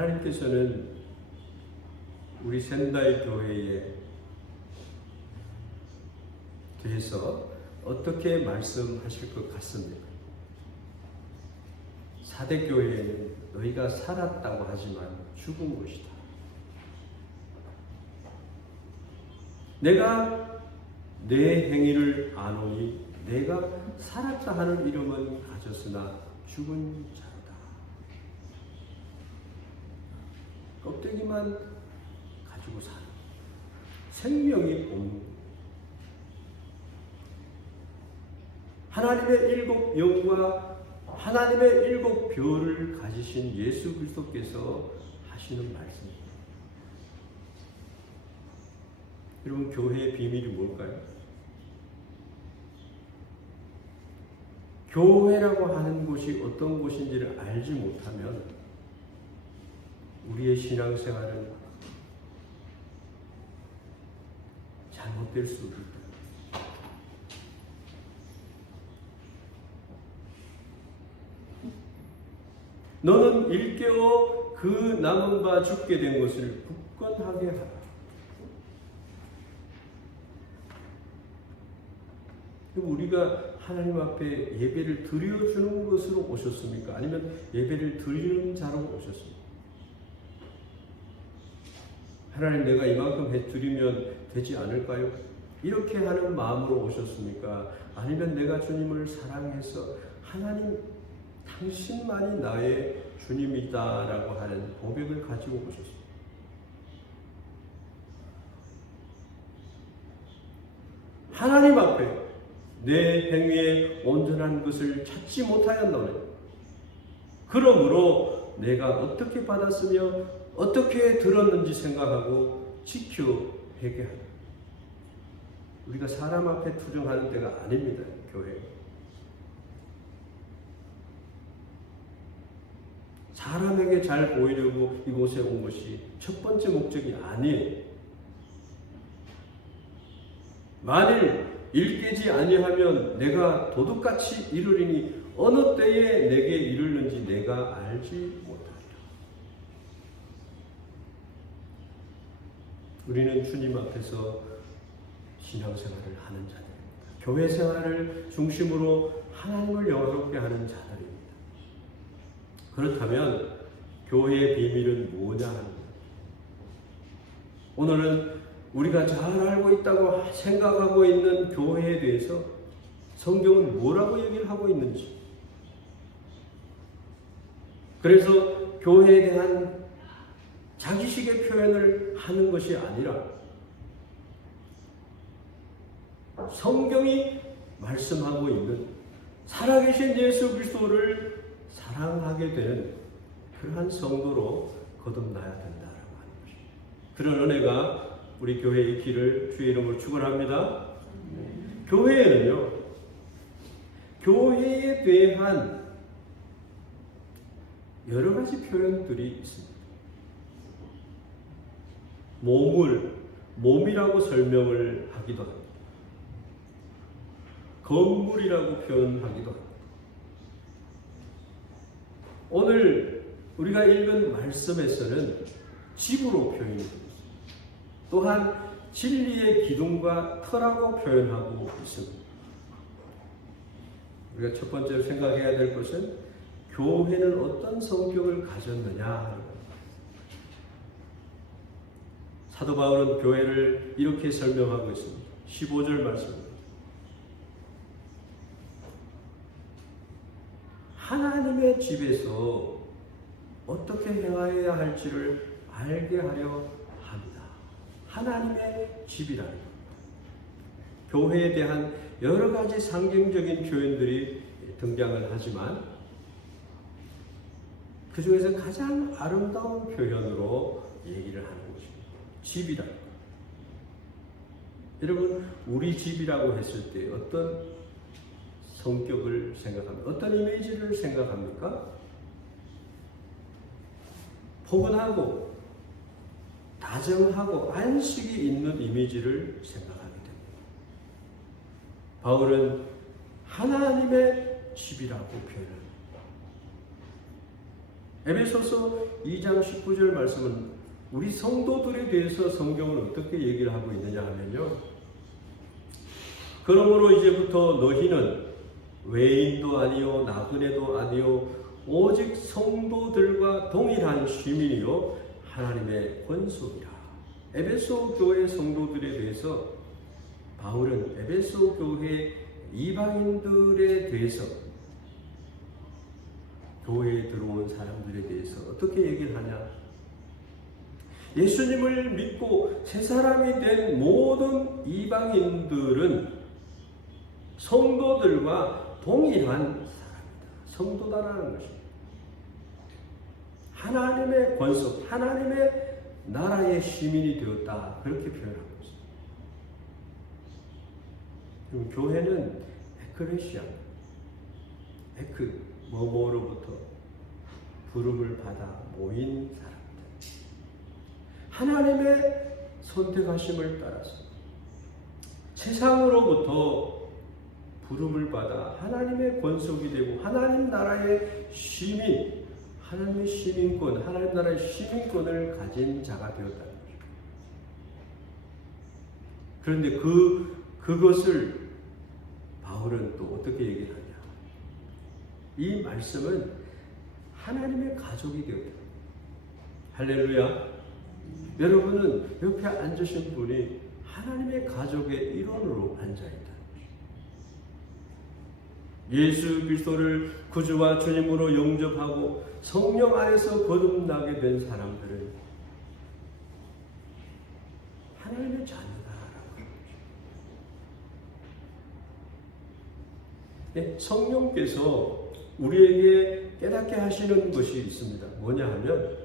하나님께서는 우리 센다이 교회에 대해서 어떻게 말씀하실 것 같습니까? 4대 교회에는 너희가 살았다고 하지만 죽은 것이다. 내가 내 행위를 아노니 내가 살았다 하는 이름은 가졌으나 죽은 자로다. 껍데기만 가지고 사는 생명이 없는 하나님의 7 영과 하나님의 7 별을 가지신 예수 그리스도께서 하시는 말씀입니다. 여러분, 교회의 비밀이 뭘까요? 교회라고 하는 곳이 어떤 곳인지를 알지 못하면 우리의 신앙생활은 잘못될 수 있다. 너는 일깨워 그 남은 바 죽게 된 것을 굳건하게 하라. 우리가 하나님 앞에 예배를 드려주는 것으로 오셨습니까? 아니면 예배를 드리는 자로 오셨습니까? 하나님, 내가 이만큼 해드리면 되지 않을까요? 이렇게 하는 마음으로 오셨습니까? 아니면 내가 주님을 사랑해서 하나님, 당신만이 나의 주님이다라고 하는 고백을 가지고 오셨습니다. 하나님 앞에 내 행위에 온전한 것을 찾지 못하였노니 그러므로 내가 어떻게 받았으며 어떻게 들었는지 생각하고 지켜 회개하라. 우리가 사람 앞에 투정하는 때가 아닙니다. 교회. 사람에게 잘 보이려고 이곳에 온 것이 첫 번째 목적이 아니에요. 만일 일깨지 아니하면 내가 도둑같이 이르리니 어느 때에 내게 이르는지 내가 알지 못하리라. 우리는 주님 앞에서 신앙생활을 하는 자들입니다. 교회 생활을 중심으로 하나님을 영화롭게 하는 자들입니다. 그렇다면 교회의 비밀은 뭐냐 하는 거예요. 오늘은 우리가 잘 알고 있다고 생각하고 있는 교회에 대해서 성경은 뭐라고 얘기를 하고 있는지, 그래서 교회에 대한 자기식의 표현을 하는 것이 아니라 성경이 말씀하고 있는 살아계신 예수 그리스도를 사랑하게 된 그러한 성도로 거듭나야 된다라고 하는 것입니다. 그런 은혜가 우리 교회의 길을 주의 이름으로 축원합니다. 교회에는요, 교회에 대한 여러 가지 표현들이 있습니다. 몸이라고 설명을 하기도 합니다. 건물이라고 표현하기도 합니다. 오늘 우리가 읽은 말씀에서는 집으로 표현합니다. 또한 진리의 기둥과 터라고 표현하고 있습니다. 우리가 첫 번째로 생각해야 될 것은 교회는 어떤 성격을 가졌느냐 하는 겁니다. 사도 바울은 교회를 이렇게 설명하고 있습니다. 15절 말씀입니다. 하나님의 집에서 어떻게 행하여야 할지를 알게 하려 합니다. 하나님의 집이라는 겁니다. 교회에 대한 여러 가지 상징적인 표현들이 등장을 하지만 그 중에서 가장 아름다운 표현으로 얘기를 하는 것입니다. 집이라는 것. 여러분, 우리 집이라고 했을 때 어떤 성격을 생각합니까? 어떤 이미지를 생각합니까? 포근하고 다정하고 안식이 있는 이미지를 생각하게 됩니다. 바울은 하나님의 집이라고 표현합니다. 에베소서 2장 19절 말씀은 우리 성도들에 대해서 성경은 어떻게 얘기를 하고 있느냐 하면요. 그러므로 이제부터 너희는 외인도 아니요 나그네도 아니요 오직 성도들과 동일한 시민이요 하나님의 권속이라. 에베소 교회 성도들에 대해서 바울은 에베소 교회 이방인들에 대해서 교회에 들어온 사람들에 대해서 어떻게 얘기를 하냐? 예수님을 믿고 새 사람이 된 모든 이방인들은 성도들과 동일한 사람이다. 성도다라는 것입니다. 하나님의 권속, 하나님의 나라의 시민이 되었다. 그렇게 표현하고 있습니다. 그럼 교회는 에크레시아, 뭐뭐로부터 부름을 받아 모인 사람들. 하나님의 선택하심을 따라서 세상으로부터 부름을 받아 하나님의 권속이 되고 하나님 나라의 시민, 하나님의 시민권, 하나님 나라의 시민권을 가진 자가 되었다는 거죠. 그런데 그것을 바울은 또 어떻게 얘기하냐? 이 말씀은 하나님의 가족이 되었다. 할렐루야. 여러분은 옆에 앉으신 분이 하나님의 가족의 일원으로 앉아있다. 예수 그리스도를 구주와 주님으로 영접하고 성령 안에서 거듭나게 된 사람들은 하나님의 자녀다라고 합니다. 네, 성령께서 우리에게 깨닫게 하시는 것이 있습니다. 뭐냐 하면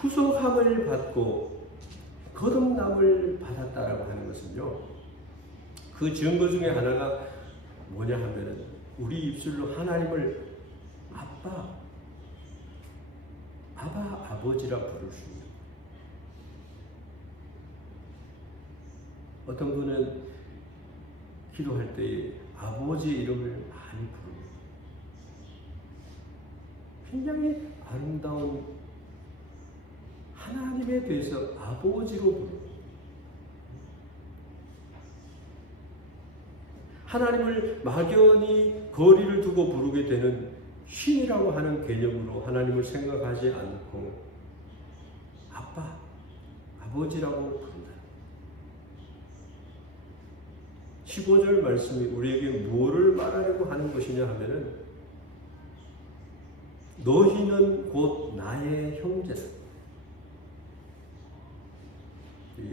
구속함을 받고 거듭남을 받았다라고 하는 것은요. 그 증거 중에 하나가 뭐냐 하면은 우리 입술로 하나님을 아버지라 부를 수 있는. 어떤 분은 기도할 때 아버지 이름을 많이 부릅니다. 굉장히 아름다운 하나님에 대해서 아버지로 부릅니다. 하나님을 막연히 거리를 두고 부르게 되는 신이라고 하는 개념으로 하나님을 생각하지 않고 아버지라고 부른다. 15절 말씀이 우리에게 뭐를 말하려고 하는 것이냐 하면은 너희는 곧 나의 형제다.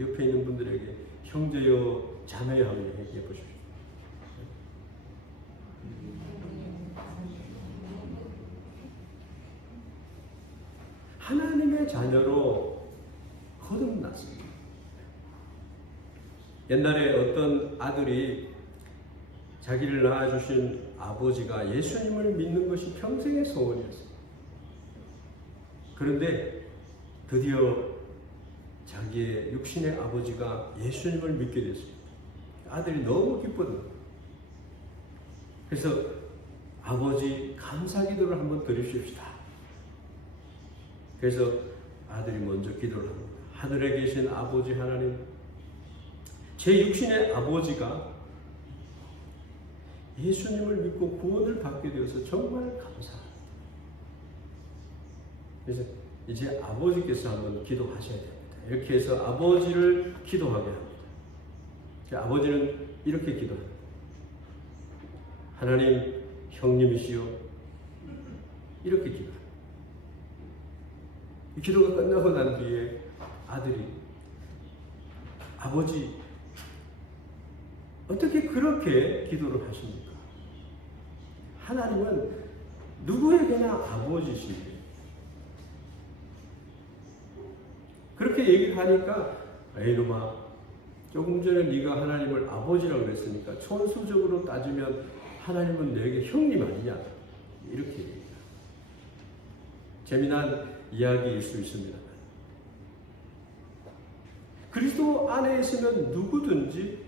옆에 있는 분들에게 형제여 자매여 하면 얘기해 보십시오. 하나님의 자녀로 거듭났습니다. 옛날에 어떤 아들이 자기를 낳아주신 아버지가 예수님을 믿는 것이 평생의 소원이었습니다. 그런데 드디어 자기의 육신의 아버지가 예수님을 믿게 됐습니다. 아들이 너무 기뻤습니다. 그래서 아버지 감사기도를 한번 드리십시다. 그래서 아들이 먼저 기도를 합니다. 하늘에 계신 아버지 하나님, 제 육신의 아버지가 예수님을 믿고 구원을 받게 되어서 정말 감사합니다. 그래서 이제 아버지께서 한번 기도하셔야 됩니다. 이렇게 해서 아버지를 기도하게 합니다. 아버지는 이렇게 기도합니다. 하나님 형님이시여, 이렇게 기도합니다. 이 기도가 끝나고 난 뒤에 아들이 아버지 어떻게 그렇게 기도를 하십니까? 하나님은 누구에게나 아버지시니 그렇게 얘기를 하니까 이놈아 조금 전에 네가 하나님을 아버지라고 그랬으니까 천수적으로 따지면 하나님은 내게 형님 아니냐 이렇게 얘기합니다. 재미난 이야기일 수 있습니다. 그리스도 안에 있으면 누구든지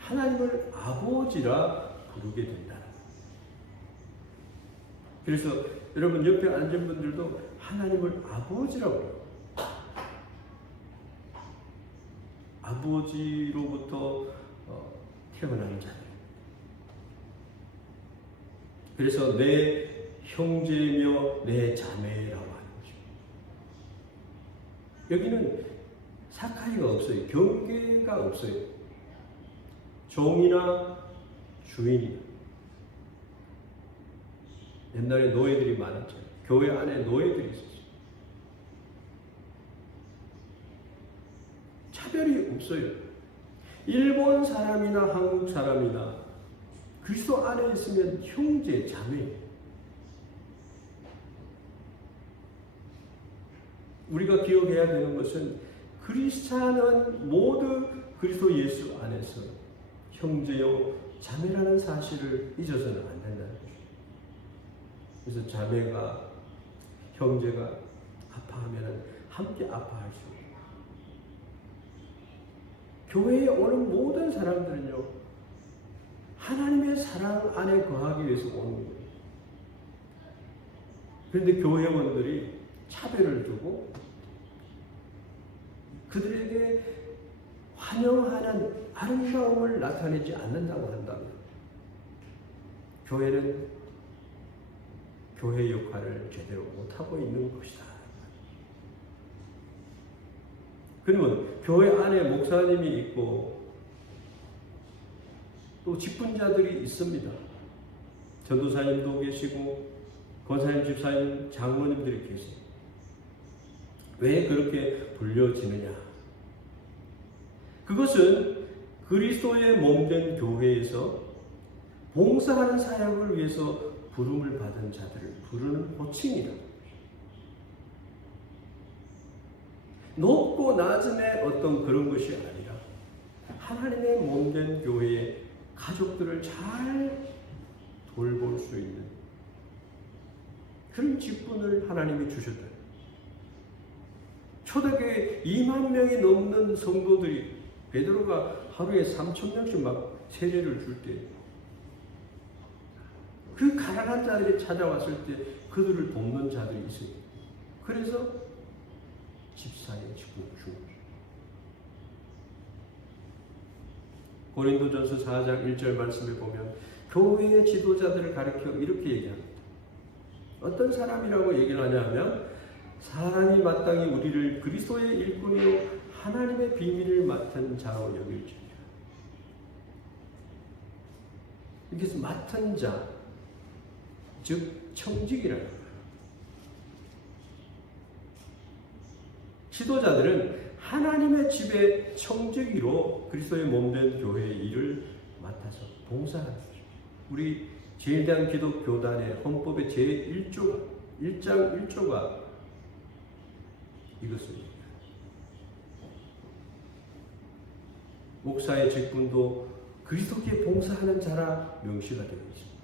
하나님을 아버지라 부르게 된다. 그래서 여러분 옆에 앉은 분들도 하나님을 아버지라고 해요. 아버지로부터 태어나는 자들. 그래서 내 형제며 내 자매라고 하는 거죠. 여기는 사카이가 없어요. 경계가 없어요. 종이나 주인이나. 옛날에 노예들이 많았죠. 교회 안에 노예들이 있었어요. 차별이 없어요. 일본 사람이나 한국 사람이나 그리스도 안에 있으면 형제, 자매. 우리가 기억해야 되는 것은 크리스찬은 모두 그리스도 예수 안에서 형제요, 자매라는 사실을 잊어서는 안 된다는 거죠. 그래서 자매가, 형제가 아파하면 함께 아파할 수 있어요. 교회에 오는 모든 사람들은요, 하나님의 사랑 안에 거하기 위해서 오는 거예요. 그런데 교회원들이 차별을 두고 그들에게 환영하는 아름다움을 나타내지 않는다고 한다면 교회는 교회 역할을 제대로 못하고 있는 것이다. 그러면 교회 안에 목사님이 있고 또 직분자들이 있습니다. 전도사님도 계시고 권사님, 집사님, 장로님들이 계세요. 왜 그렇게 불려지느냐? 그것은 그리스도의 몸된 교회에서 봉사하는 사역을 위해서 부름을 받은 자들을 부르는 호칭이다. 높고 낮음의 어떤 그런 것이 아니라 하나님의 몸된 교회의 가족들을 잘 돌볼 수 있는 그런 직분을 하나님이 주셨다. 초대교회 2만 명이 넘는 성도들이 베드로가 하루에 3,000명씩 막 세례를 줄 때 그 가난한 자들이 찾아왔을 때 그들을 돕는 자들이 있어요. 그래서 집사의 직분을 준 거죠. 고린도전서 4장 1절 말씀에 보면 교회의 지도자들을 가리켜 이렇게 얘기합니다. 어떤 사람이라고 얘기를 하냐면 사람이 마땅히 우리를 그리스도의 일꾼이요 하나님의 비밀을 맡은 자로 여길지니라. 여기서 맡은 자, 즉 청직이라는 거예요. 지도자들은 하나님의 집의 청지기로 그리스도의 몸된 교회의 일을 맡아서 봉사하는 거죠. 우리 제일대한 기독교단의 헌법의 제1조가 1장 1조가 이것입니다. 목사의 직분도 그리스도께 봉사하는 자라 명시가 되어 있습니다.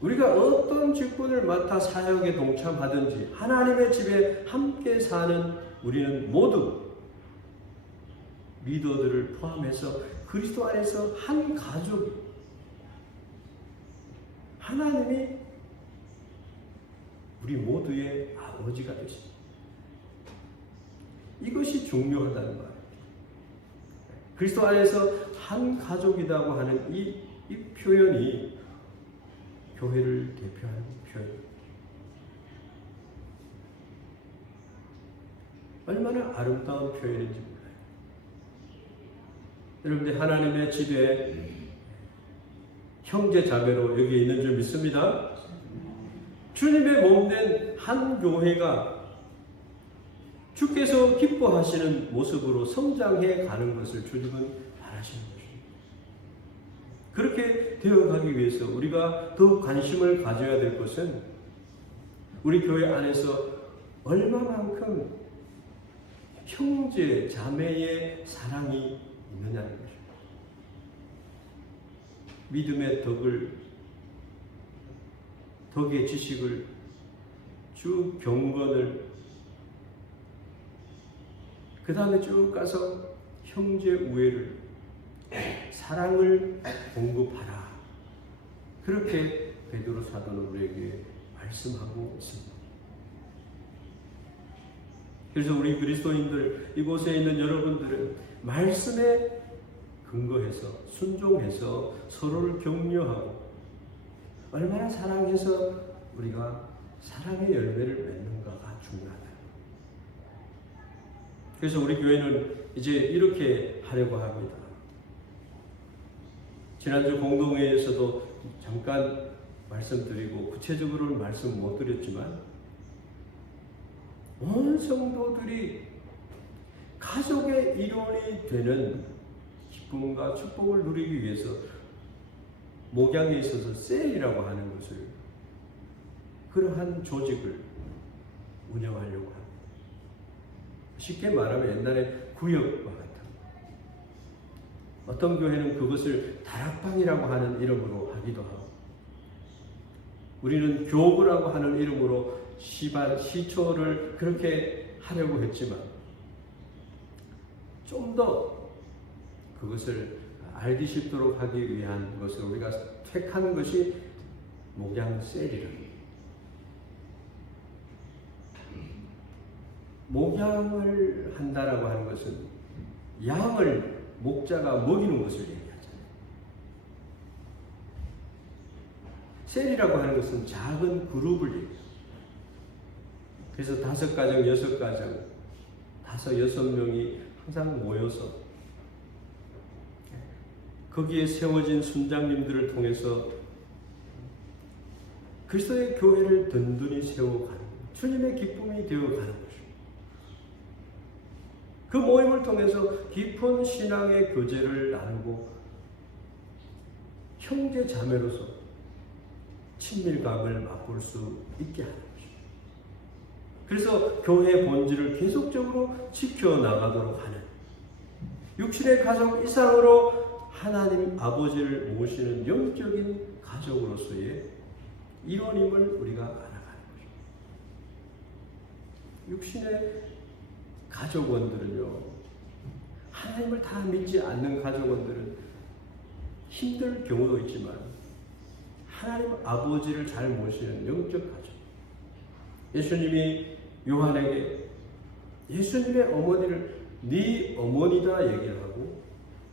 우리가 어떤 직분을 맡아 사역에 동참하든지 하나님의 집에 함께 사는 우리는 모두 리더들을 포함해서 그리스도 안에서 한 가족, 하나님이 우리 모두의 아버지가 되십니다. 이것이 중요하다는 말입니다. 그리스도 안에서 한 가족이라고 하는 이 표현이 교회를 대표하는 표현입니다. 얼마나 아름다운 표현인지 몰라요. 여러분들 하나님의 집에 형제 자매로 여기 있는 줄 믿습니다. 주님의 몸된 한 교회가 주께서 기뻐하시는 모습으로 성장해 가는 것을 주님은 바라시는 것입니다. 그렇게 되어가기 위해서 우리가 더욱 관심을 가져야 될 것은 우리 교회 안에서 얼마만큼 형제, 자매의 사랑이 있느냐는 것입니다. 믿음의 덕의 지식을 쭉 경건을 그 다음에 쭉 가서 형제 우애를 사랑을 공급하라. 그렇게 베드로 사도는 우리에게 말씀하고 있습니다. 그래서 우리 그리스도인들, 이곳에 있는 여러분들은 말씀에 근거해서 순종해서 서로를 격려하고 얼마나 사랑해서 우리가 사랑의 열매를 맺는가가 중요하다. 그래서 우리 교회는 이제 이렇게 하려고 합니다. 지난주 공동회에서도 잠깐 말씀드리고 구체적으로는 말씀 못 드렸지만 온 성도들이 가족의 일원이 되는 기쁨과 축복을 누리기 위해서 목양에 있어서 셀이라고 하는 것을, 그러한 조직을 운영하려고 합니다. 쉽게 말하면 옛날에 구역과 같은, 어떤 교회는 그것을 다락방이라고 하는 이름으로 하기도 하고, 우리는 교구라고 하는 이름으로 시초를 그렇게 하려고 했지만 좀 더 그것을 알기 쉽도록 하기 위한 것을 우리가 택하는 것이 목양셀이랍니다. 목양을 한다라고 하는 것은 양을 목자가 먹이는 것을 얘기하잖아요. 셀이라고 하는 것은 작은 그룹을 얘기해요. 그래서 5가정, 6가정, 5-6명이 항상 모여서 거기에 세워진 순장님들을 통해서 그리스도의 교회를 든든히 세워가는, 주님의 기쁨이 되어가는 것입니다. 그 모임을 통해서 깊은 신앙의 교제를 나누고 형제 자매로서 친밀감을 맛볼 수 있게 하는 것입니다. 그래서 교회의 본질을 계속적으로 지켜나가도록 하는, 육신의 가족 이상으로 하나님 아버지를 모시는 영적인 가족으로서의 일원임을 우리가 알아가는 것입니다. 육신의 가족원들은요, 하나님을 다 믿지 않는 가족원들은 힘들 경우도 있지만 하나님 아버지를 잘 모시는 영적 가족. 예수님이 요한에게 예수님의 어머니를 네 어머니다 얘기를 하고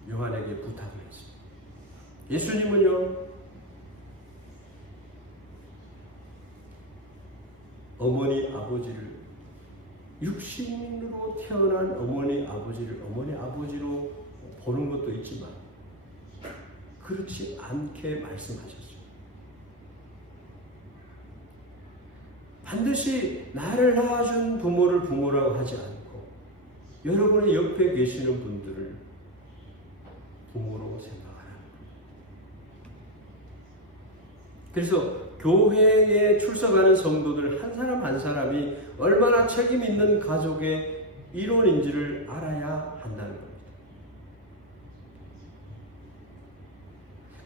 요한에게 부탁을 했어요. 예수님은요, 어머니 아버지를, 육신으로 태어난 어머니 아버지를 어머니 아버지로 보는 것도 있지만 그렇지 않게 말씀하셨어요. 반드시 나를 낳아준 부모를 부모라고 하지 않고 여러분의 옆에 계시는 분들을 부모로 생각하라는 겁니다. 그래서 교회에 출석하는 성도들 한 사람 한 사람이 얼마나 책임 있는 가족의 일원인지를 알아야 한다는 겁니다.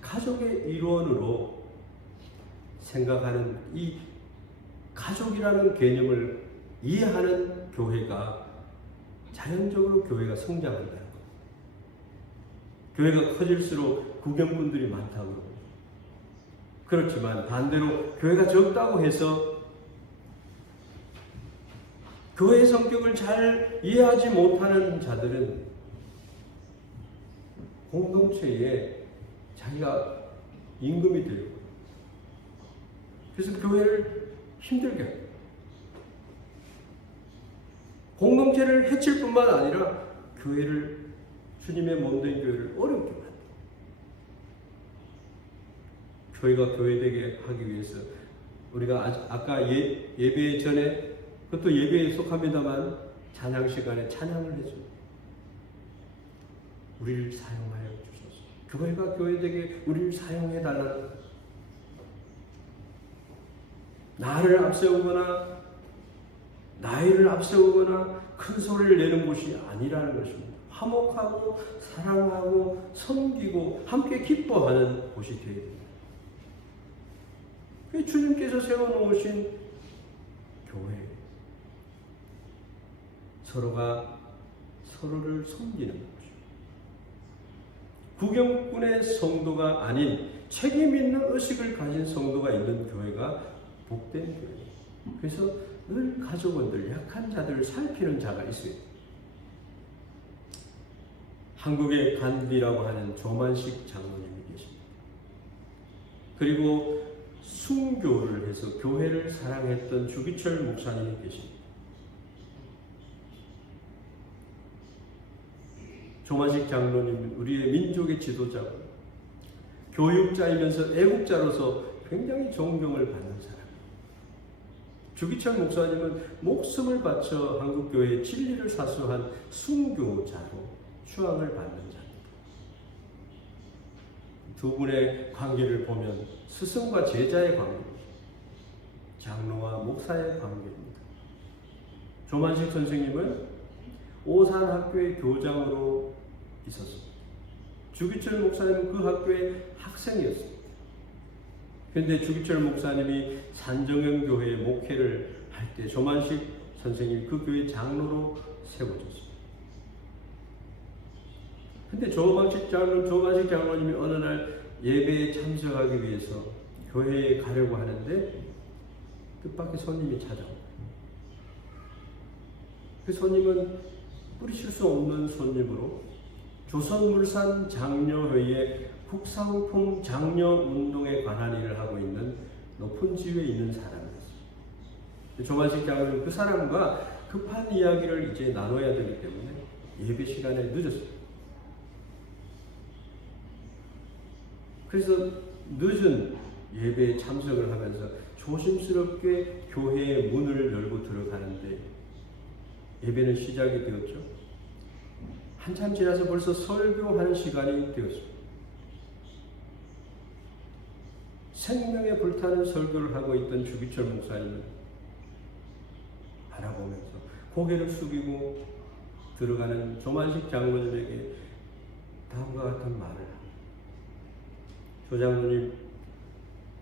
가족의 일원으로 생각하는 이 가족이라는 개념을 이해하는 교회가 자연적으로 교회가 성장한다는 겁니다. 교회가 커질수록 구경꾼들이 많다고 그러고, 그렇지만 반대로 교회가 적다고 해서 교회의 성격을 잘 이해하지 못하는 자들은 공동체에 자기가 임금이 되고, 그래서 교회를 힘들게 해요. 공동체를 해칠 뿐만 아니라 교회를, 주님의 몸된 교회를 어렵게 만들어요. 교회가 교회되게 하기 위해서 우리가 아까 예배 전에, 그것도 예배에 속합니다만 찬양 시간에 찬양을 해줘요. 우리를 사용하여 주소서. 교회가 교회되게 우리를 사용해 달라는 거예요. 나를 앞세우거나 나이를 앞세우거나 큰 소리를 내는 곳이 아니라는 것입니다. 화목하고 사랑하고 섬기고 함께 기뻐하는 곳이 되어야 됩니다. 그게 주님께서 세워놓으신 교회, 서로가 서로를 섬기는 곳입니다. 구경꾼의 성도가 아닌 책임 있는 의식을 가진 성도가 있는 교회가 복된 교회예요. 그래서 늘 가족원들, 약한 자들을 살피는 자가 있어요. 한국의 간디라고 하는 조만식 장로님이 계십니다. 그리고 순교를 해서 교회를 사랑했던 주기철 목사님이 계십니다. 조만식 장로님은 우리의 민족의 지도자고 교육자이면서 애국자로서 굉장히 존경을 받는 사람. 주기철 목사님은 목숨을 바쳐 한국교회의 진리를 사수한 순교자로 추앙을 받는 자입니다. 두 분의 관계를 보면 스승과 제자의 관계입니다. 장로와 목사의 관계입니다. 조만식 선생님은 오산학교의 교장으로 있었습니다. 주기철 목사님은 그 학교의 학생이었습니다. 그런데 주기철 목사님이 산정형 교회에 목회를 할 때 조만식 선생님이 그 교회 장로로 세워졌습니다. 근데 조만식 장로님이 어느 날 예배에 참석하기 위해서 교회에 가려고 하는데 뜻밖의 손님이 찾아옵니다. 그 손님은 뿌리칠 수 없는 손님으로 조선물산 장려회의 국상품 장려운동에 관한 일을 하고 있는 높은 지위에 있는 사람이었어요. 조만식 장로는 그 사람과 급한 이야기를 이제 나눠야 되기 때문에 예배 시간에 늦었어요. 그래서 늦은 예배에 참석을 하면서 조심스럽게 교회의 문을 열고 들어가는데 예배는 시작이 되었죠. 한참 지나서 벌써 설교하는 시간이 되었습니다. 생명에 불타는 설교를 하고 있던 주기철 목사님은 바라보면서 고개를 숙이고 들어가는 조만식 장로님에게 다음과 같은 말을 합니다. 조장로님,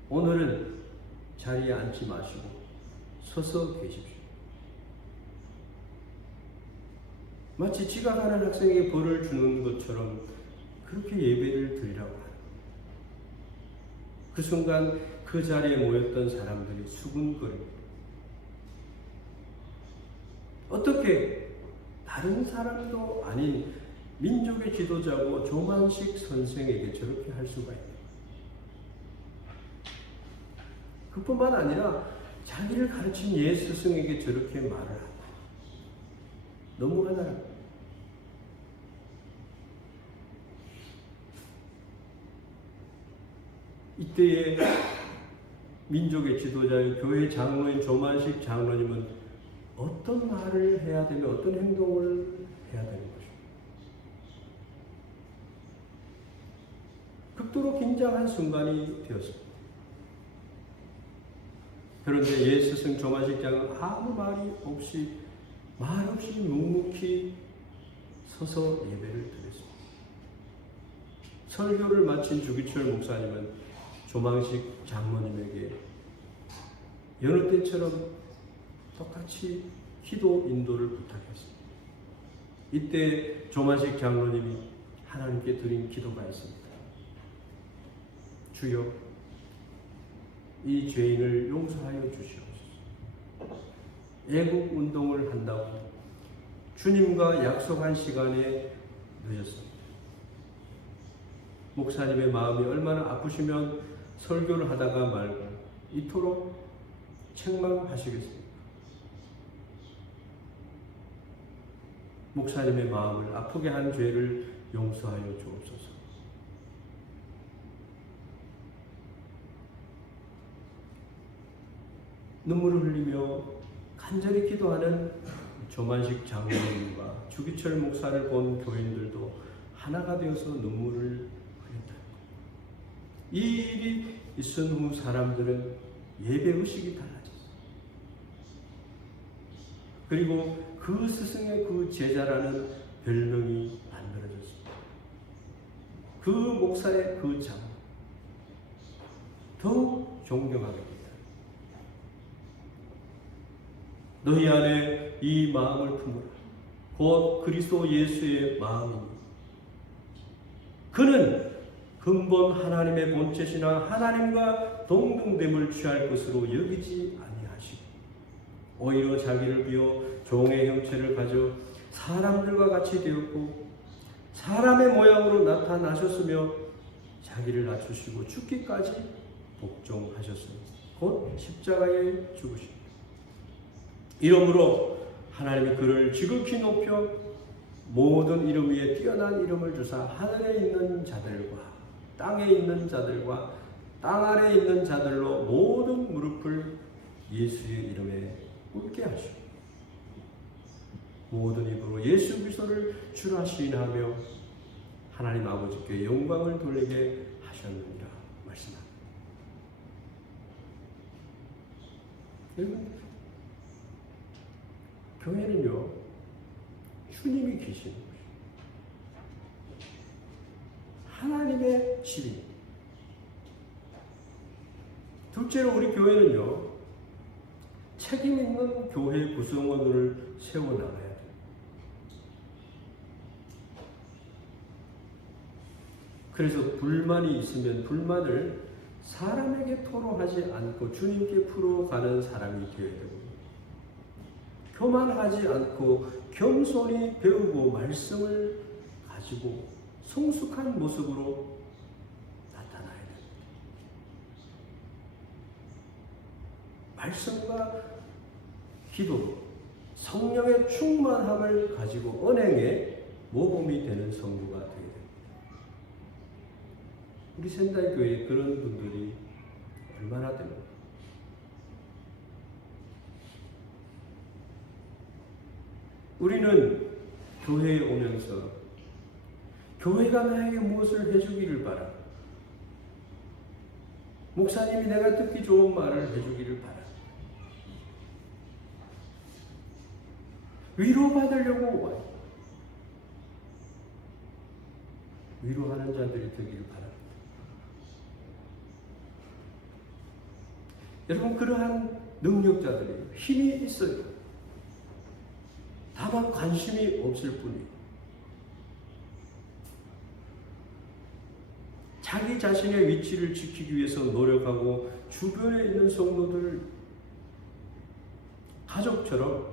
오늘은 자리에 앉지 마시고 서서 계십시오. 마치 지각하는 학생에게 벌을 주는 것처럼 그렇게 예배를 드리라고 하는 거예요. 그 순간 그 자리에 모였던 사람들이 수군거립니다. 어떻게 다른 사람도 아닌 민족의 지도자고 조만식 선생에게 저렇게 할 수가 있나? 그뿐만 아니라 자기를 가르친 예 스승에게 저렇게 말을 한다. 너무하다. 이때에 민족의 지도자인 교회 장로인 조만식 장로님은 어떤 말을 해야 되며 어떤 행동을 해야 되는 것입니다. 극도로 긴장한 순간이 되었습니다. 그런데 예 스승 조만식 장은 아무 말이 없이 말없이 묵묵히 서서 예배를 드렸습니다. 설교를 마친 주기철 목사님은 조만식 장로님에게 여느 때처럼 똑같이 기도 인도를 부탁했습니다. 이때 조만식 장로님이 하나님께 드린 기도가 있습니다. 주여, 이 죄인을 용서하여 주시옵소서. 애국 운동을 한다고 주님과 약속한 시간에 늦었습니다. 목사님의 마음이 얼마나 아프시면 설교를 하다가 말고 이토록 책망하시겠습니까? 목사님의 마음을 아프게 한 죄를 용서하여 주옵소서. 눈물을 흘리며 간절히 기도하는 조만식 장로님과 주기철 목사를 본 교인들도 하나가 되어서 눈물을 흘렸다. 이 일이 있은 후 사람들은 예배의식이 달라졌어요. 그리고 그 스승의 그 제자라는 별명이 만들어졌습니다. 그 목사의 그 장, 더욱 존경하게 됩니다. 너희 안에 이 마음을 품으라. 곧 그리스도 예수의 마음이니 그는 그 근본 하나님의 본체시나 하나님과 동등됨을 취할 것으로 여기지 아니하시고 오히려 자기를 비워 종의 형체를 가져 사람들과 같이 되었고 사람의 모양으로 나타나셨으며 자기를 낮추시고 죽기까지 복종하셨으니 곧 십자가에 죽으시고 이러므로 하나님이 그를 지극히 높여 모든 이름 위에 뛰어난 이름을 주사 하늘에 있는 자들과 땅에 있는 자들과 땅 아래에 있는 자들로 모든 무릎을 예수의 이름에 꿇게 하시고 모든 입으로 예수 그리스도를 주라 시인하며 하나님 아버지께 영광을 돌리게 하셨느니라 말씀합니다. 여러분, 교회는요 주님이 계시는 것이에요. 하나님의 집입니다. 둘째로 우리 교회는요 책임 있는 교회 구성원을 세워나가야 돼요. 그래서 불만이 있으면 불만을 사람에게 토로하지 않고 주님께 풀어가는 사람이 되어야 되고 교만하지 않고 겸손히 배우고 말씀을 가지고 성숙한 모습으로 나타나야 됩니다. 말씀과 기도, 성령의 충만함을 가지고 언행의 모범이 되는 성도가 되어야 됩니다. 우리仙台 교회에 그런 분들이 얼마나 됩니까? 우리는 교회에 오면서 교회가 나에게 무엇을 해주기를 바라. 목사님이 내가 듣기 좋은 말을 해주기를 바라. 위로받으려고 와요. 위로하는 자들이 되기를 바랍니다. 여러분, 그러한 능력자들이 힘이 있어요. 다만 관심이 없을 뿐이에요. 자기 자신의 위치를 지키기 위해서 노력하고 주변에 있는 성도들 가족처럼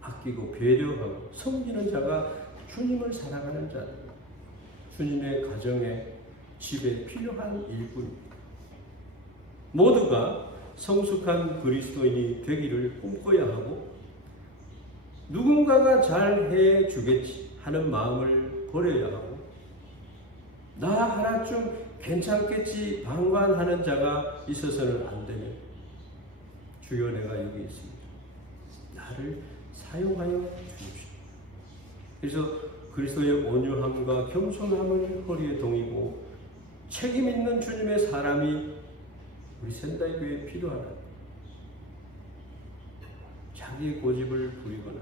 아끼고 배려하고 섬기는 자가 주님을 사랑하는 자들, 주님의 가정에 집에 필요한 일꾼입니다. 모두가 성숙한 그리스도인이 되기를 꿈꿔야 하고 누군가가 잘해 주겠지 하는 마음을 버려야 하고 나 하나쯤 괜찮겠지 방관하는 자가 있어서는 안 되면 주여 내가 여기 있습니다. 나를 사용하여 주십시오. 그래서 그리스도의 온유함과 겸손함을 허리에 동이고 책임 있는 주님의 사람이 우리仙台 교회에 필요하다. 자기의 고집을 부리거나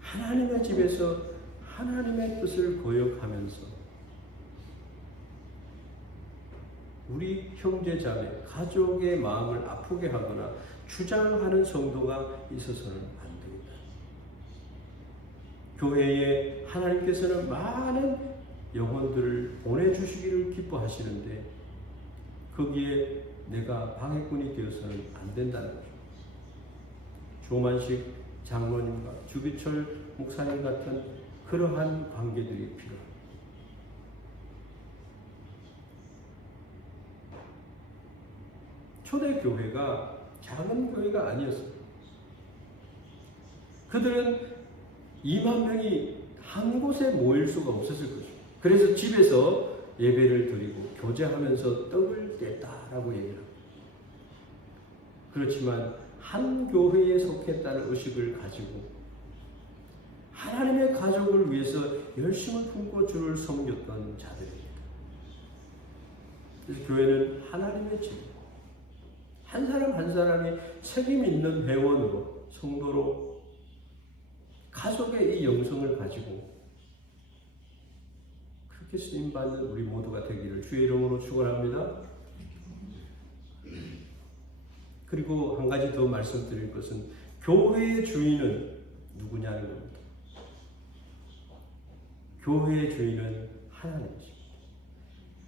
하나님의 집에서 하나님의 뜻을 거역하면서 우리 형제자매, 가족의 마음을 아프게 하거나 주장하는 성도가 있어서는 안 됩니다. 교회에 하나님께서는 많은 영혼들을 보내주시기를 기뻐하시는데 거기에 내가 방해꾼이 되어서는 안 된다는 거죠. 조만식 장로님과 주기철 목사님 같은 그러한 관계들이 필요합니다. 초대교회가 작은 교회가 아니었어요. 그들은 2만 명이 한 곳에 모일 수가 없었을 것이죠. 그래서 집에서 예배를 드리고 교제하면서 떡을 뗐다라고 얘기를 합니다. 그렇지만 한 교회에 속했다는 의식을 가지고 하나님의 가족을 위해서 열심을 품고 주를 섬겼던 자들입니다. 그래서 교회는 하나님의 집이고 한 사람 한 사람이 책임 있는 회원으로 성도로 가족의 이 영성을 가지고 그렇게 쓰임받는 우리 모두가 되기를 주의 이름으로 축원합니다. 그리고 한 가지 더 말씀드릴 것은 교회의 주인은 누구냐는 겁니다. 교회의 주인은 하나님이십니다.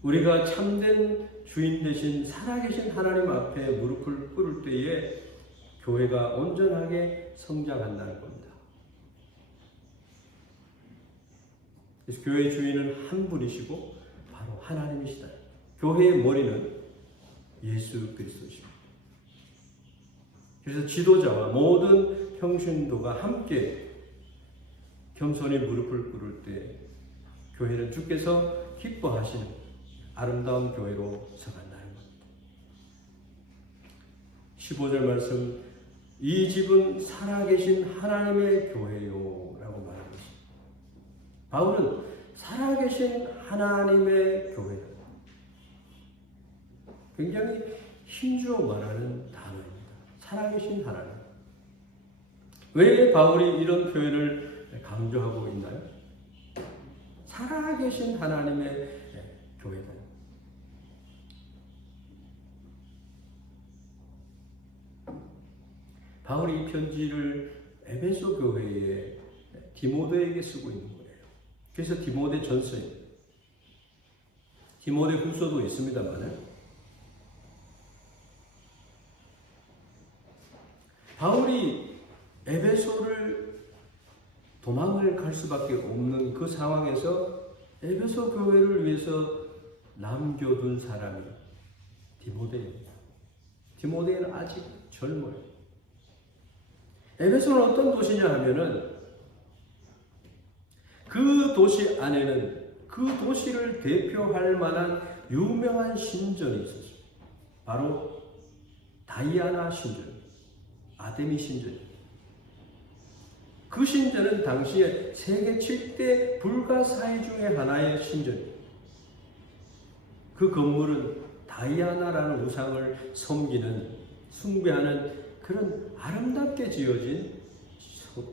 우리가 참된 주인 되신 살아계신 하나님 앞에 무릎을 꿇을 때에 교회가 온전하게 성장한다는 겁니다. 그래서 교회의 주인은 한 분이시고 바로 하나님이시다. 교회의 머리는 예수 그리스도십니다. 그래서 지도자와 모든 평신도가 함께 겸손히 무릎을 꿇을 때 교회는 주께서 기뻐하시는 아름다운 교회로 서간다는 겁니다. 15절 말씀, 이 집은 살아계신 하나님의 교회요 라고 말하고 있습니다. 바울은 살아계신 하나님의 교회다. 굉장히 힘주어 말하는 단어입니다. 살아계신 하나님. 왜 바울이 이런 표현을 강조하고 있나요? 살아계신 하나님의 교회다. 바울이 이 편지를 에베소 교회에 디모데에게 쓰고 있는 거예요. 그래서 디모데 전서입니다. 디모데 후서도 있습니다만 바울이 에베소를 도망을 갈 수밖에 없는 그 상황에서 에베소 교회를 위해서 남겨둔 사람이 디모데입니다. 디모데는 아직 젊어요. 에베소는 어떤 도시냐 하면은 그 도시 안에는 그 도시를 대표할 만한 유명한 신전이 있었어요. 바로 다이아나 신전, 아데미 신전. 그 신전은 당시에 세계 7대 불가사의 중에 하나의 신전이에요. 그 건물은 다이아나라는 우상을 섬기는, 숭배하는 그런 아름답게 지어진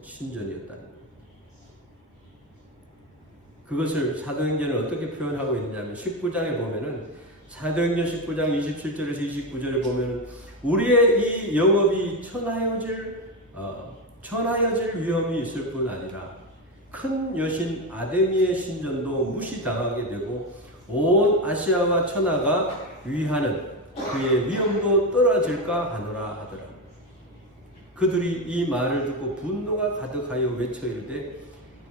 신전이었다는 거예요. 그것을 사도행전을 어떻게 표현하고 있느냐면 19장에 보면은 사도행전 19장 27절에서 29절에 보면은 우리의 이 영업이 천하여질 위험이 있을 뿐 아니라 큰 여신 아데미의 신전도 무시당하게 되고 온 아시아와 천하가 위하는 그의 위엄도 떨어질까 하노라 하더라. 그들이 이 말을 듣고 분노가 가득하여 외쳐 이르되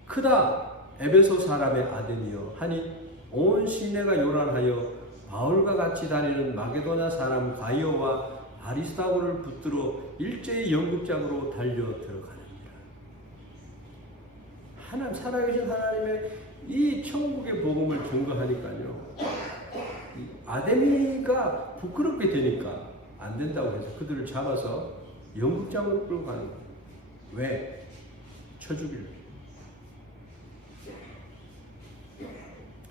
크다 에베소 사람의 아데미여 하니 온 시내가 요란하여 바울과 같이 다니는 마게도냐 사람 가이오와 아리스타고를 붙들어 일제히 영국장으로 달려 들어가느니라. 하나님 살아계신 하나님의 이 천국의 복음을 증거하니까요. 아데미가 부끄럽게 되니까 안 된다고 해서 그들을 잡아서 영국장으로 끌고 가는 거예요. 왜? 쳐 죽이려고.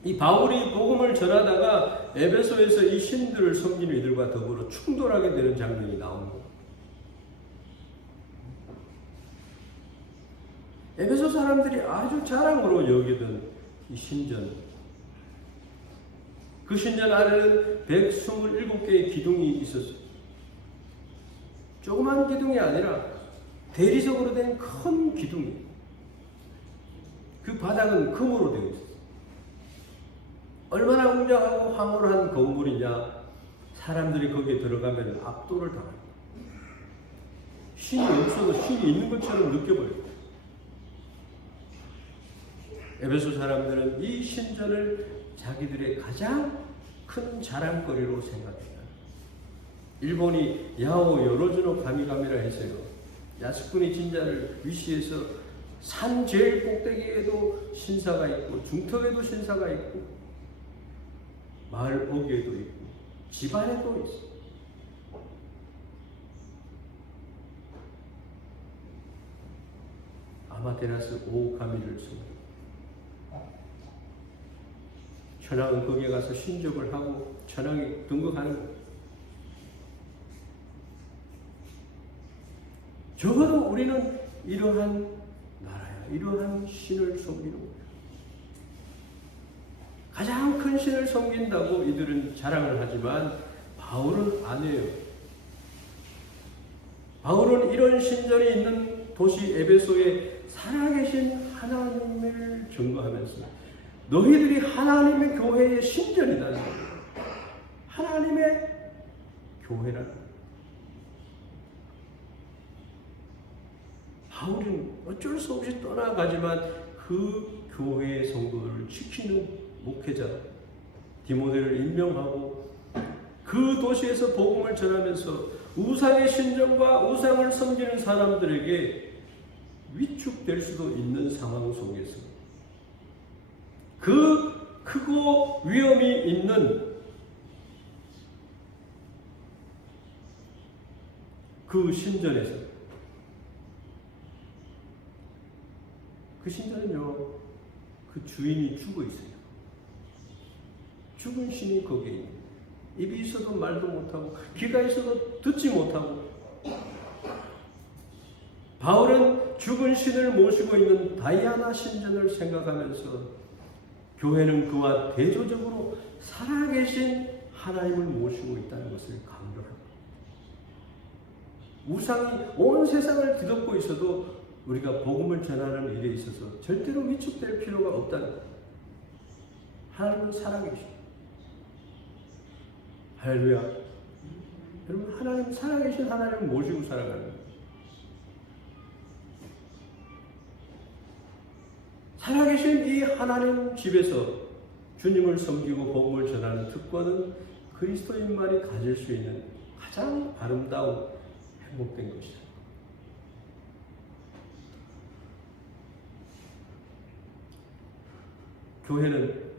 이 바울이 복음을 전하다가 에베소에서 이 신들을 섬기는 이들과 더불어 충돌하게 되는 장면이 나오는 거예요. 에베소 사람들이 아주 자랑으로 여기던 이 신전, 그 신전 안에는 127개의 기둥이 있었어요. 조그만 기둥이 아니라 대리석으로 된 큰 기둥이, 그 바닥은 금으로 되어 있었어요. 얼마나 웅장하고 황홀한 건물이냐. 사람들이 거기에 들어가면 압도를 당합니다. 신이 없어도 신이 있는 것처럼 느껴버려요. 에베소 사람들은 이 신전을 자기들의 가장 큰 자랑거리로 생각했다. 일본이 야오 요로즈노 가미가미라 해서요. 야스쿠니 진자를 위시해서 산 제일 꼭대기에도 신사가 있고 중턱에도 신사가 있고 마을 어귀에도 있고 집안에도 있어. 아마테라스 오오카미를 섬기고 천황은 거기에 가서 신족을 하고 천황이 등극하는 거예요. 적어도 우리는 이러한 나라야, 이러한 신을 섬기는 거예요. 가장 큰 신을 섬긴다고 이들은 자랑을 하지만 바울은 안 해요. 바울은 이런 신전이 있는 도시 에베소에 살아계신 하나님을 증거하면서 너희들이 하나님의 교회의 신전이다. 하나님의 교회라. 바울은 어쩔 수 없이 떠나가지만 그 교회의 성도들을 지키는 목회자 디모데를 임명하고 그 도시에서 복음을 전하면서 우상의 신전과 우상을 섬기는 사람들에게 위축될 수도 있는 상황 속에서 그 크고 위험이 있는 그 신전에서, 그 신전은요, 그 주인이 죽어 있어요. 죽은 신이 거기에 있는, 입이 있어도 말도 못하고 귀가 있어도 듣지 못하고. 바울은 죽은 신을 모시고 있는 다이아나 신전을 생각하면서 교회는 그와 대조적으로 살아계신 하나님을 모시고 있다는 것을 강조합니다. 우상이 온 세상을 뒤덮고 있어도 우리가 복음을 전하는 일에 있어서 절대로 위축될 필요가 없다는 것. 하나님은 살아계십니다. 할렐루야. 여러분, 하나님, 살아계신 하나님을 모시고 살아가는 거예요. 살아계신 이 하나님 집에서 주님을 섬기고 복음을 전하는 특권은 그리스도인만이 가질 수 있는 가장 아름다운 행복된 것이다. 교회는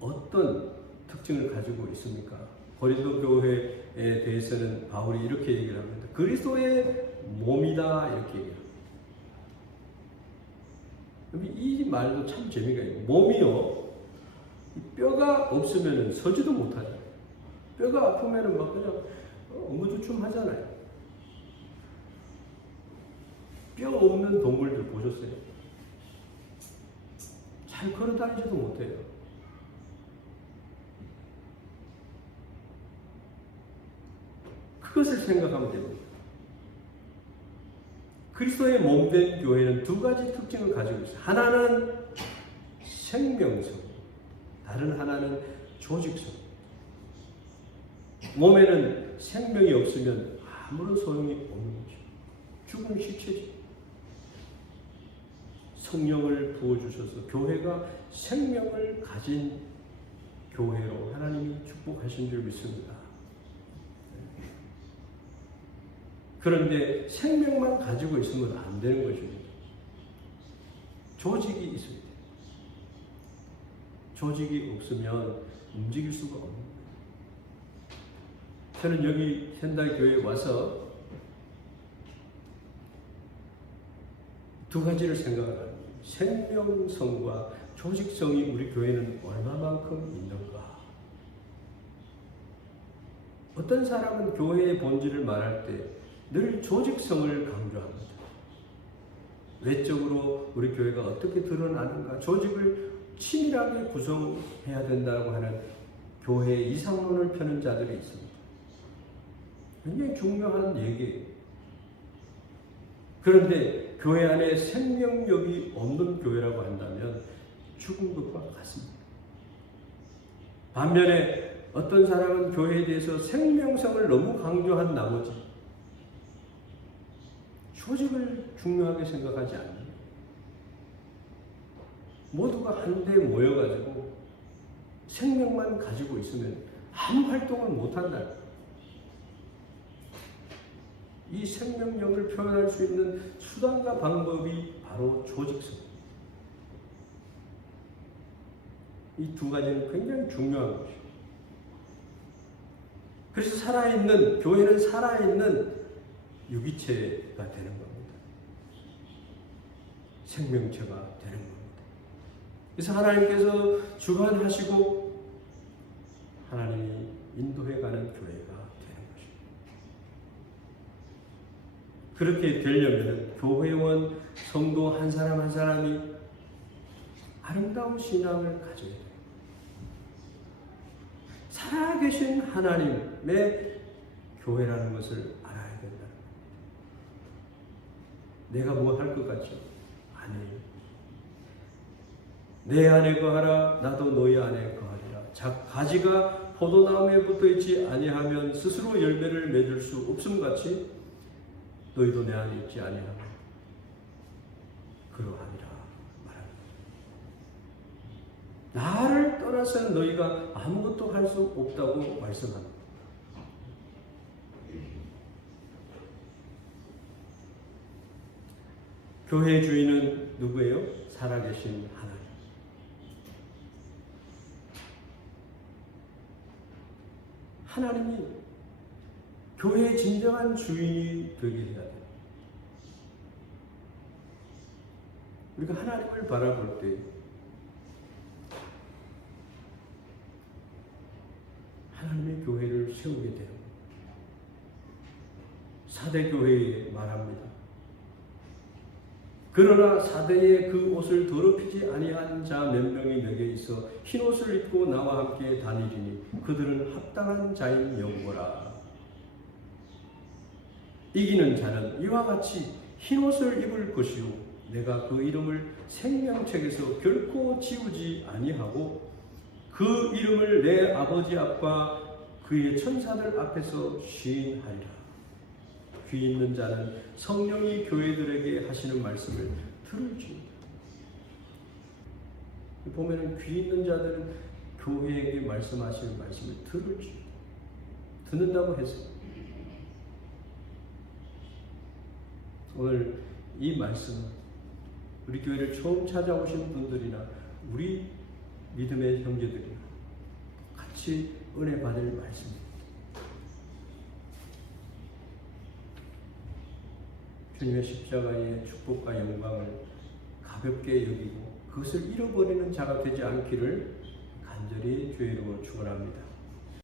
어떤 특징을 가지고 있습니까? 고린도 교회에 대해서는 바울이 이렇게 얘기를 합니다. 그리스도의 몸이다, 이렇게 얘기합니다. 이 말도 참 재미가 있고, 몸이요, 뼈가 없으면 서지도 못하잖아요. 뼈가 아프면 막 그냥 엉거주춤 하잖아요. 뼈 없는 동물들 보셨어요? 잘 걸어 다니지도 못해요. 그것을 생각하면 됩니다. 그리스도의 몸된 교회는 두 가지 특징을 가지고 있어요. 하나는 생명성, 다른 하나는 조직성. 몸에는 생명이 없으면 아무런 소용이 없는 거죠. 죽은 시체죠. 성령을 부어주셔서 교회가 생명을 가진 교회로 하나님이 축복하신 줄 믿습니다. 그런데 생명만 가지고 있으면 안 되는 것입니다. 조직이 있어야 돼요. 조직이 없으면 움직일 수가 없는 거예요. 저는 여기 현달 교회에 와서 두 가지를 생각을 합니다. 생명성과 조직성이 우리 교회는 얼마만큼 있는가. 어떤 사람은 교회의 본질을 말할 때 늘 조직성을 강조합니다. 외적으로 우리 교회가 어떻게 드러나는가, 조직을 치밀하게 구성해야 된다고 하는 교회의 이상론을 펴는 자들이 있습니다. 굉장히 중요한 얘기예요. 그런데 교회 안에 생명력이 없는 교회라고 한다면 죽은 것과 같습니다. 반면에 어떤 사람은 교회에 대해서 생명성을 너무 강조한 나머지 조직을 중요하게 생각하지 않는, 모두가 한데 모여가지고 생명만 가지고 있으면 아무 활동을 못한다. 이 생명력을 표현할 수 있는 수단과 방법이 바로 조직성. 이 두 가지는 굉장히 중요한 것이죠. 그래서 살아있는, 교회는 살아있는 유기체가 되는 겁니다. 생명체가 되는 겁니다. 그래서 하나님께서 주관하시고 하나님이 인도해가는 교회가 되는 것입니다. 그렇게 되려면 교회원, 성도 한 사람 한 사람이 아름다운 신앙을 가져야 돼요. 살아계신 하나님의 교회라는 것을 알아야 된다. 내가 뭐 할 것 같죠? 아니에요. 내 안에 거하라 나도 너희 안에 거하리라. 가지가 포도나무에 붙어있지 아니하면 스스로 열매를 맺을 수 없음같이 너희도 내 안에 있지 아니하면 그러하니라 말합니다. 나를 떠나서는 너희가 아무것도 할 수 없다고 말씀합니다. 교회의 주인은 누구예요? 살아계신 하나님. 하나님이 교회의 진정한 주인이 되게 해야 돼요. 우리가 하나님을 바라볼 때 하나님의 교회를 세우게 돼요. 사대 교회에 말합니다. 그러나 사대의 그 옷을 더럽히지 아니한 자 몇 명이 내게 있어 흰 옷을 입고 나와 함께 다니리니 그들은 합당한 자인 여호와라. 이기는 자는 이와 같이 흰 옷을 입을 것이요 내가 그 이름을 생명책에서 결코 지우지 아니하고 그 이름을 내 아버지 앞과 그의 천사들 앞에서 시인하리라. 귀 있는 자는 성령이 교회들에게 하시는 말씀을 들을지어다. 보면은 귀 있는 자들은 교회에게 말씀하시는 말씀을 들을지어다. 듣는다고 했어요. 오늘 이 말씀은 우리 교회를 처음 찾아오신 분들이나 우리 믿음의 형제들이나 같이 은혜 받을 말씀입니다. 주님의 십자가의 축복과 영광을 가볍게 여기고 그것을 잃어버리는 자가 되지 않기를 간절히 주의 이름으로 축원합니다.